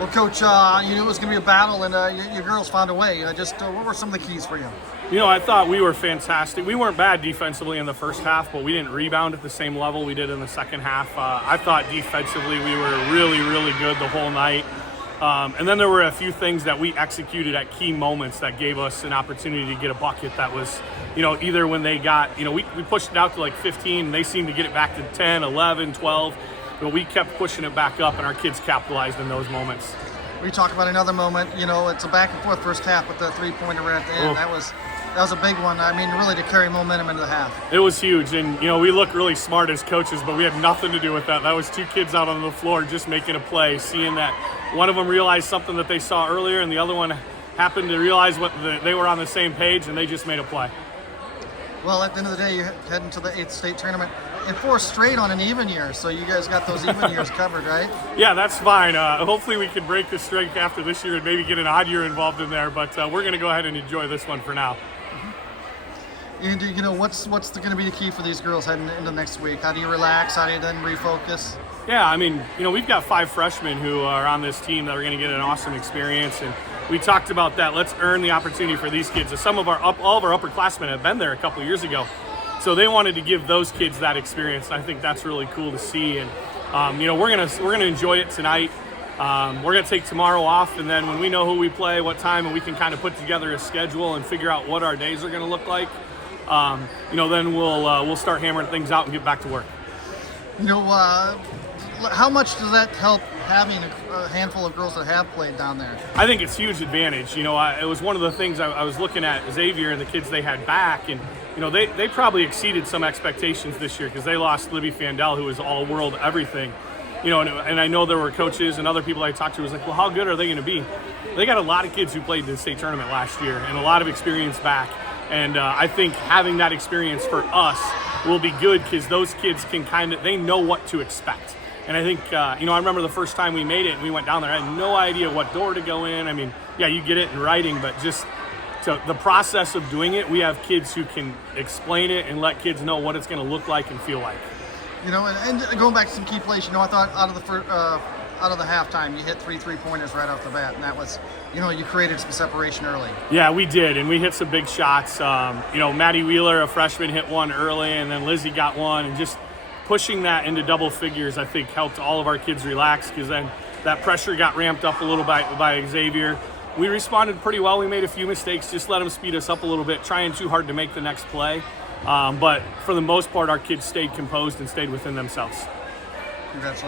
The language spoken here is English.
Well, Coach, you knew it was going to be a battle, and your girls found a way. What were some of the keys for you? I thought we were fantastic. We weren't bad defensively in the first half, but we didn't rebound at the same level we did in the second half. I thought defensively we were really, really good the whole night. And then there were a few things that we executed at key moments that gave us an opportunity to get a bucket that was, either when they got, we pushed it out to like 15, and they seemed to get it back to 10, 11, 12. But we kept pushing it back up, and our kids capitalized in those moments. We talk about another moment. It's a back and forth first half with the three-pointer right at the end. That was a big one. I mean, really to carry momentum into the half. It was huge, and we look really smart as coaches, but we had nothing to do with that. That was two kids out on the floor just making a play, seeing that one of them realized something that they saw earlier, and the other one happened to realize they were on the same page, and they just made a play. Well, at the end of the day, you're heading to the 8th state tournament. And 4 straight on an even year, so you guys got those even years covered, right? Yeah, that's fine. Hopefully we can break the streak after this year and maybe get an odd year involved in there, but we're going to go ahead and enjoy this one for now. And what's going to be the key for these girls heading into next week? How do you relax? How do you then refocus? Yeah, I mean, we've got 5 freshmen who are on this team that are going to get an awesome experience, and we talked about that. Let's earn the opportunity for these kids. Some of all of our upperclassmen have been there a couple years ago. So they wanted to give those kids that experience, and I think that's really cool to see. And we're gonna enjoy it tonight. We're gonna take tomorrow off, and then when we know who we play, what time, and we can kind of put together a schedule and figure out what our days are gonna look like. Then we'll start hammering things out and get back to work. How much does that help having a handful of girls that have played down there? I think it's a huge advantage. It was one of the things I was looking at Xavier and the kids they had back, and they probably exceeded some expectations this year because they lost Libby Fandel, who was all-world everything. And I know there were coaches and other people I talked to was like, well, how good are they going to be? They got a lot of kids who played in the state tournament last year and a lot of experience back. And I think having that experience for us will be good because those kids they know what to expect. And I think, I remember the first time we made it and we went down there, I had no idea what door to go in. I mean, yeah, you get it in writing, but just the process of doing it, we have kids who can explain it and let kids know what it's going to look like and feel like. And going back to some key plays, I thought out of the halftime, you hit 3 3-pointers right off the bat, and that was, you created some separation early. Yeah, we did, and we hit some big shots. Maddie Wheeler, a freshman, hit one early, and then Lizzie got one, and just pushing that into double figures, I think, helped all of our kids relax because then that pressure got ramped up a little by Xavier. We responded pretty well. We made a few mistakes, just let them speed us up a little bit, trying too hard to make the next play. But for the most part, our kids stayed composed and stayed within themselves. Congratulations.